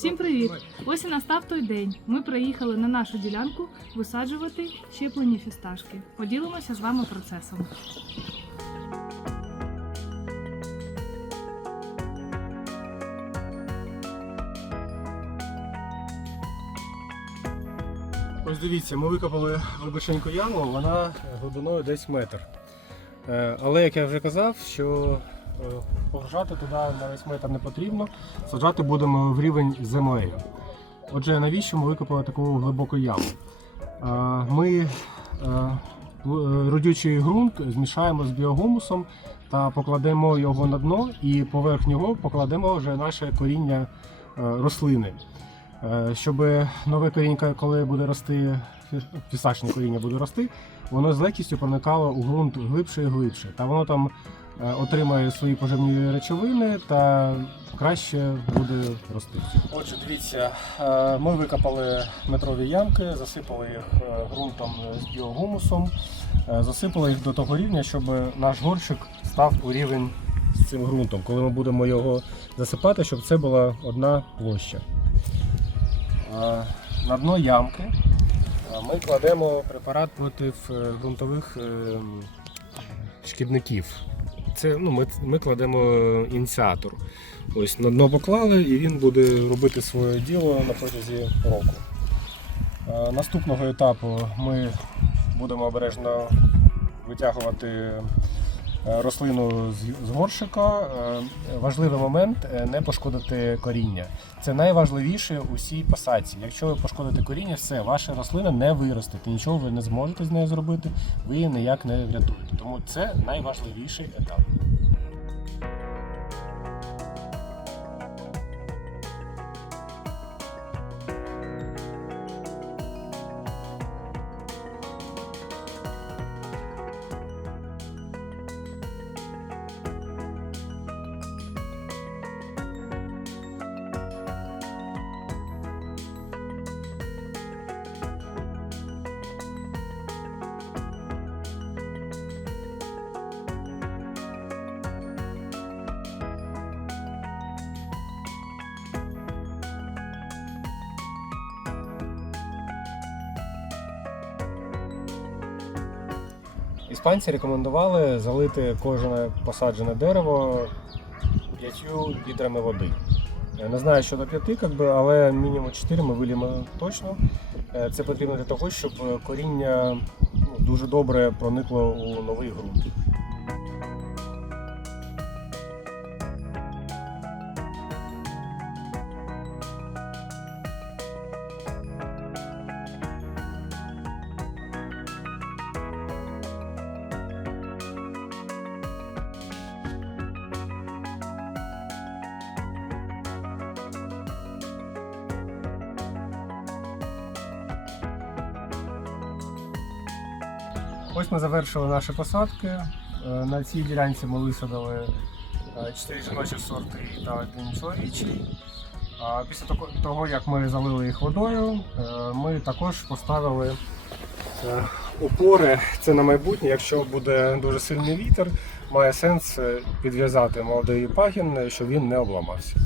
Всім привіт! Ось і настав той день. Ми приїхали на нашу ділянку висаджувати щеплені фісташки. Поділимося з вами процесом. Ось дивіться, ми викопали глибоченьку яму, вона глибиною десь метр. Е, Але як я вже казав, що е, погружати туди на весь метр не потрібно, саджати будемо в рівень землею. Отже, навіщо ми викопали таку глибоку яму? Е, Ми родючий ґрунт змішаємо з біогумусом та покладемо його на дно і поверх нього покладемо вже наше коріння рослини. Е, щоб нове коріння, коли буде рости, фі- коріння буде рости, воно з легкістю проникало у ґрунт глибше і глибше. Та воно там е, отримає свої поживні речовини та краще буде рости. Отже, дивіться, е, ми викопали метрові ямки, засипали їх ґрунтом з біогумусом, засипали їх до того рівня, щоб наш горщик став у рівень з цим ґрунтом, коли ми будемо його засипати, щоб це була одна площа. Е, На дно ямки е, ми кладемо препарат проти е, ґрунтових шкідників. Це, ну, ми, ми кладемо ініціатор. Ось на дно поклали і він буде робити своє діло на протязі року. Наступного етапу ми будемо обережно витягувати рослину з- горщика. Е, Важливий момент е, не пошкодити коріння. Це найважливіше у всій посадці. Якщо ви пошкодите коріння, все, ваша рослина не виросте. Нічого ви не зможете з нею зробити, ви її ніяк не врятуєте. Тому це найважливіший етап. Іспанці рекомендували залити кожне посаджене дерево п'ятью літрами води. Не знаю щодо п'яти, але мінімум 4 ми виліємо точно. Е, Це потрібно для того, щоб е, коріння ну, дуже добре проникло у новий ґрунт. Ось ми завершили наші посадки. Е, На цій ділянці ми висадили 4 жіночі сорти та один чоловічий. Після того, як ми залили їх водою, е, ми також поставили е, опори. Це на майбутнє. Якщо буде дуже сильний вітер, має сенс е, підв'язати молодий пагін, щоб він не обламався.